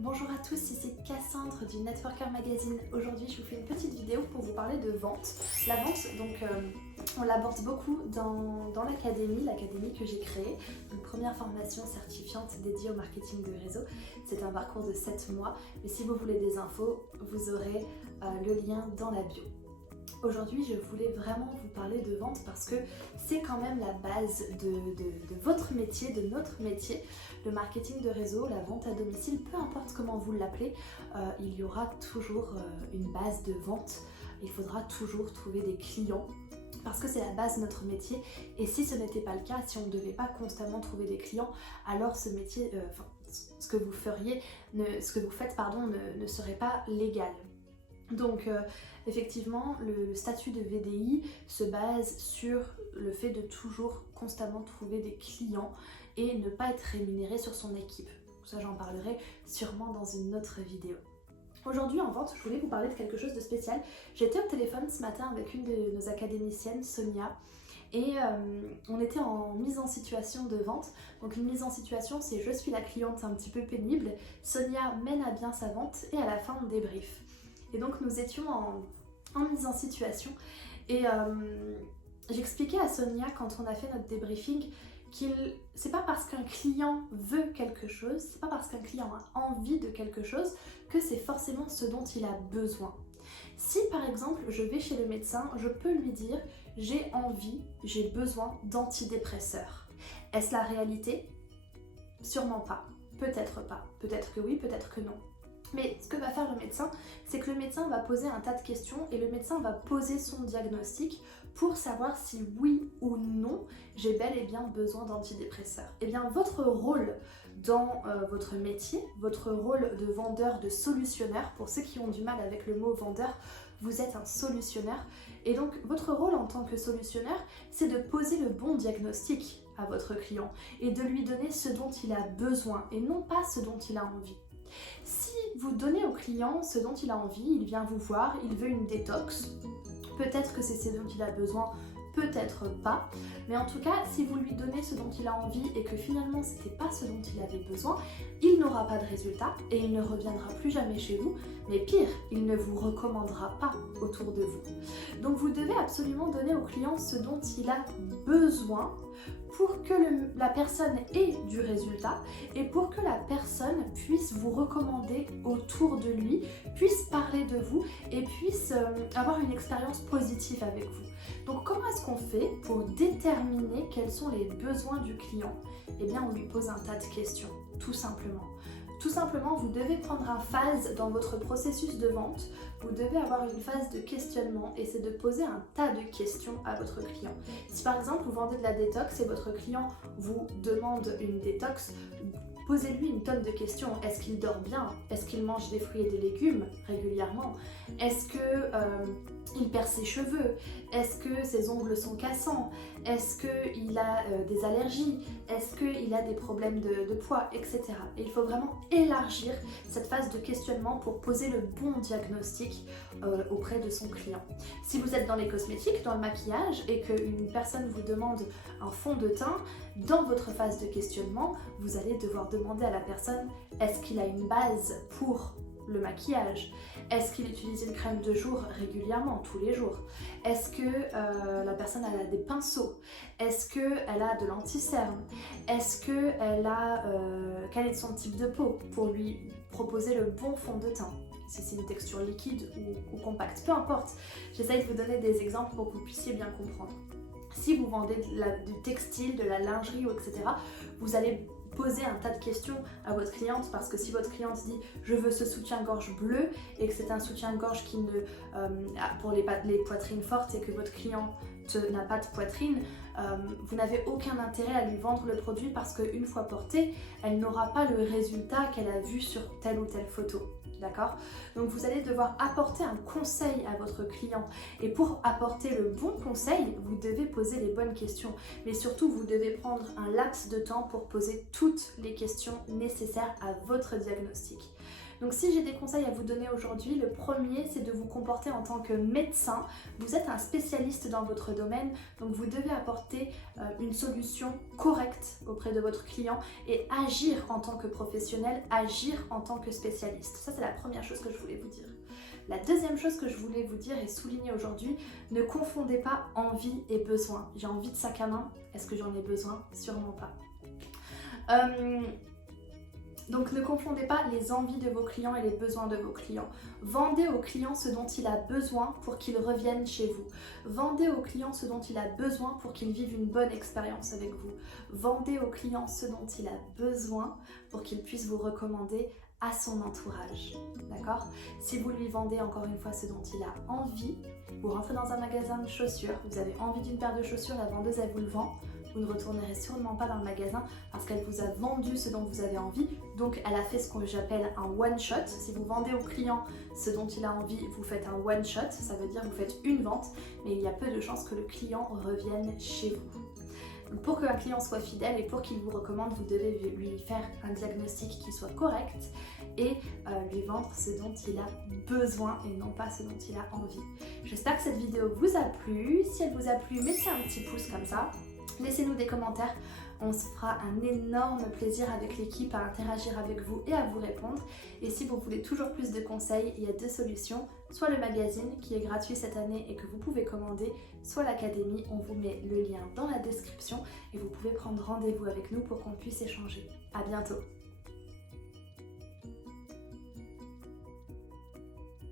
Bonjour à tous, ici Cassandre du Networker Magazine. Aujourd'hui, je vous fais une petite vidéo pour vous parler de vente. La vente, donc, on l'aborde beaucoup dans l'académie que j'ai créée. Une première formation certifiante dédiée au marketing de réseau. C'est un parcours de 7 mois. Mais si vous voulez des infos, vous aurez le lien dans la bio. Aujourd'hui, je voulais vraiment vous parler de vente parce que c'est quand même la base de votre métier, de notre métier, le marketing de réseau, la vente à domicile, peu importe comment vous l'appelez, il y aura toujours une base de vente. Il faudra toujours trouver des clients parce que c'est la base de notre métier et si ce n'était pas le cas, si on ne devait pas constamment trouver des clients, alors ce métier, ce que vous faites, ne serait pas légal. Donc effectivement, le statut de VDI se base sur le fait de toujours constamment trouver des clients et ne pas être rémunéré sur son équipe. Ça, j'en parlerai sûrement dans une autre vidéo. Aujourd'hui en vente, je voulais vous parler de quelque chose de spécial. J'étais au téléphone ce matin avec une de nos académiciennes, Sonia, et on était en mise en situation de vente. Donc une mise en situation, c'est je suis la cliente un petit peu pénible, Sonia mène à bien sa vente et à la fin on débrief. Et donc nous étions en mise en situation et j'expliquais à Sonia quand on a fait notre débriefing c'est pas parce qu'un client veut quelque chose, c'est pas parce qu'un client a envie de quelque chose que c'est forcément ce dont il a besoin. Si par exemple je vais chez le médecin, je peux lui dire j'ai envie, j'ai besoin d'antidépresseurs. Est-ce la réalité? Sûrement pas, peut-être pas, peut-être que oui, peut-être que non. Mais ce que va faire le médecin, c'est que le médecin va poser un tas de questions et le médecin va poser son diagnostic pour savoir si oui ou non j'ai bel et bien besoin d'antidépresseurs. Et bien votre rôle dans votre métier, votre rôle de vendeur, de solutionnaire, pour ceux qui ont du mal avec le mot vendeur, vous êtes un solutionnaire. Et donc votre rôle en tant que solutionnaire, c'est de poser le bon diagnostic à votre client et de lui donner ce dont il a besoin et non pas ce dont il a envie. Si vous donnez au client ce dont il a envie, il vient vous voir, il veut une détox, peut-être que c'est ce dont il a besoin, peut-être pas, mais en tout cas, si vous lui donnez ce dont il a envie et que finalement c'était pas ce dont il avait besoin, il n'aura pas de résultat et il ne reviendra plus jamais chez vous, mais pire, il ne vous recommandera pas autour de vous. Donc vous devez absolument donner au client ce dont il a besoin pour que la personne ait du résultat et pour que la personne puisse vous recommander autour de lui, puisse parler de vous et puisse avoir une expérience positive avec vous. Donc comment est-ce qu'on fait pour déterminer quels sont les besoins du client? Eh bien on lui pose un tas de questions, tout simplement. Tout simplement, vous devez prendre une phase dans votre processus de vente, vous devez avoir une phase de questionnement et c'est de poser un tas de questions à votre client. Si par exemple vous vendez de la détox et votre client vous demande une détox, posez-lui une tonne de questions. Est-ce qu'il dort bien? Est-ce qu'il mange des fruits et des légumes régulièrement? Est-ce qu'il perd ses cheveux? Est-ce que ses ongles sont cassants? Est-ce qu'il a des allergies? Est-ce qu'il a des problèmes de poids, etc. Et il faut vraiment élargir cette phase de questionnement pour poser le bon diagnostic auprès de son client. Si vous êtes dans les cosmétiques, dans le maquillage et qu'une personne vous demande un fond de teint, dans votre phase de questionnement, vous allez devoir demander à la personne est-ce qu'il a une base pour le maquillage? Est-ce qu'il utilise une crème de jour régulièrement, tous les jours? Est-ce que la personne elle a des pinceaux? Est-ce qu'elle a de l'anti-cerne? Est-ce qu'elle a quel est son type de peau pour lui proposer le bon fond de teint? Si c'est une texture liquide ou compacte, peu importe. J'essaye de vous donner des exemples pour que vous puissiez bien comprendre. Si vous vendez du textile, de la lingerie, etc., vous allez poser un tas de questions à votre cliente parce que si votre cliente dit je veux ce soutien-gorge bleu et que c'est un soutien-gorge qui pour les poitrines fortes et que votre cliente n'a pas de poitrine, vous n'avez aucun intérêt à lui vendre le produit parce qu'une fois porté, elle n'aura pas le résultat qu'elle a vu sur telle ou telle photo. D'accord? Donc vous allez devoir apporter un conseil à votre client et pour apporter le bon conseil, vous devez poser les bonnes questions mais surtout vous devez prendre un laps de temps pour poser toutes les questions nécessaires à votre diagnostic. Donc si j'ai des conseils à vous donner aujourd'hui, le premier c'est de vous comporter en tant que médecin. Vous êtes un spécialiste dans votre domaine, donc vous devez apporter une solution correcte auprès de votre client et agir en tant que professionnel, agir en tant que spécialiste. Ça c'est la première chose que je voulais vous dire. La deuxième chose que je voulais vous dire et souligner aujourd'hui, ne confondez pas envie et besoin. J'ai envie de sac à main, est-ce que j'en ai besoin? Sûrement pas. Donc ne confondez pas les envies de vos clients et les besoins de vos clients. Vendez au client ce dont il a besoin pour qu'il revienne chez vous. Vendez au client ce dont il a besoin pour qu'il vive une bonne expérience avec vous. Vendez au client ce dont il a besoin pour qu'il puisse vous recommander à son entourage. D'accord? Si vous lui vendez encore une fois ce dont il a envie, vous rentrez dans un magasin de chaussures, vous avez envie d'une paire de chaussures, la vendeuse elle vous le vend, vous ne retournerez sûrement pas dans le magasin parce qu'elle vous a vendu ce dont vous avez envie, donc elle a fait ce que j'appelle un one shot. Si vous vendez au client ce dont il a envie, vous faites un one shot, ça veut dire que vous faites une vente, mais il y a peu de chances que le client revienne chez vous. Donc pour qu'un client soit fidèle et pour qu'il vous recommande, vous devez lui faire un diagnostic qui soit correct et lui vendre ce dont il a besoin et non pas ce dont il a envie. J'espère que cette vidéo vous a plu. Si elle vous a plu, mettez un petit pouce comme ça. Laissez-nous des commentaires, on se fera un énorme plaisir avec l'équipe à interagir avec vous et à vous répondre. Et si vous voulez toujours plus de conseils, il y a deux solutions, soit le magazine qui est gratuit cette année et que vous pouvez commander, soit l'académie, on vous met le lien dans la description et vous pouvez prendre rendez-vous avec nous pour qu'on puisse échanger. À bientôt!